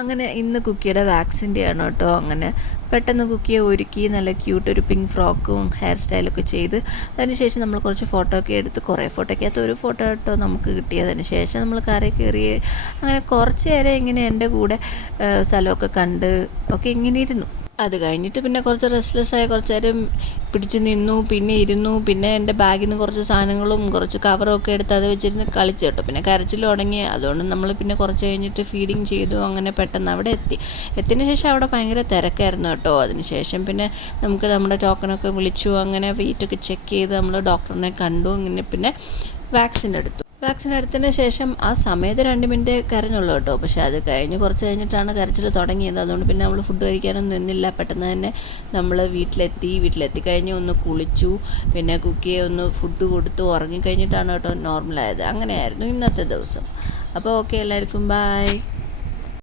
അങ്ങനെ ഇന്ന് കുക്കിയുടെ വാക്സിൻ്റെ ആണ് കേട്ടോ. അങ്ങനെ പെട്ടെന്ന് കുക്കിയെ ഒരുക്കി നല്ല ക്യൂട്ട് ഒരു പിങ്ക് ഫ്രോക്കും ഹെയർ സ്റ്റൈലൊക്കെ ചെയ്ത് അതിനുശേഷം നമ്മൾ കുറച്ച് ഫോട്ടോ ഒക്കെ എടുത്ത് കുറേ ഫോട്ടോയ്ക്കകത്ത് ഒരു ഫോട്ടോ കേട്ടോ നമുക്ക് കിട്ടിയതിന് ശേഷം നമ്മൾ കാറിൽ കയറി അങ്ങനെ കുറച്ച് നേരം ഇങ്ങനെ എൻ്റെ കൂടെ സ്ഥലമൊക്കെ കണ്ട് ഒക്കെ ഇങ്ങനെ ഇരുന്നു. അത് കഴിഞ്ഞിട്ട് പിന്നെ കുറച്ച് റെസ്റ്റ്ലെസ്സായ കുറച്ച് നേരം പിടിച്ച് നിന്നു, പിന്നെ ഇരുന്നു. പിന്നെ എൻ്റെ ബാഗിൽ നിന്ന് കുറച്ച് സാധനങ്ങളും കുറച്ച് കവറും ഒക്കെ എടുത്ത് അത് വെച്ചിരുന്ന് കളിച്ചു കേട്ടോ. പിന്നെ കരച്ചിൽ തുടങ്ങി. അതുകൊണ്ട് നമ്മൾ പിന്നെ കുറച്ച് കഴിഞ്ഞിട്ട് ഫീഡിങ് ചെയ്തു. അങ്ങനെ പെട്ടെന്ന് അവിടെ എത്തിയതിന് ശേഷം അവിടെ ഭയങ്കര തിരക്കായിരുന്നു കേട്ടോ. അതിന് ശേഷം പിന്നെ നമുക്ക് നമ്മുടെ ടോക്കണൊക്കെ വിളിച്ചു. അങ്ങനെ വെയിറ്റൊക്കെ ചെക്ക് ചെയ്ത് നമ്മൾ ഡോക്ടറിനെ കണ്ടു. അങ്ങനെ പിന്നെ വാക്സിൻ എടുത്തതിന് ശേഷം ആ സമയത്ത് 2 മിനിറ്റ് കരഞ്ഞുള്ളൂ കേട്ടോ. പക്ഷേ അത് കുറച്ച് കഴിഞ്ഞിട്ടാണ് കരച്ചിൽ തുടങ്ങിയത്. അതുകൊണ്ട് പിന്നെ നമ്മൾ ഫുഡ് കഴിക്കാനൊന്നും നിന്നില്ല. പെട്ടെന്ന് തന്നെ നമ്മൾ വീട്ടിലെത്തി കഴിഞ്ഞ് ഒന്ന് കുളിച്ചു. പിന്നെ കുക്കിയെ ഒന്ന് ഫുഡ് കൊടുത്തു. ഉറങ്ങിക്കഴിഞ്ഞിട്ടാണ് കേട്ടോ നോർമലായത്. അങ്ങനെയായിരുന്നു ഇന്നത്തെ ദിവസം. അപ്പോൾ ഓക്കെ, എല്ലാവർക്കും ബൈ.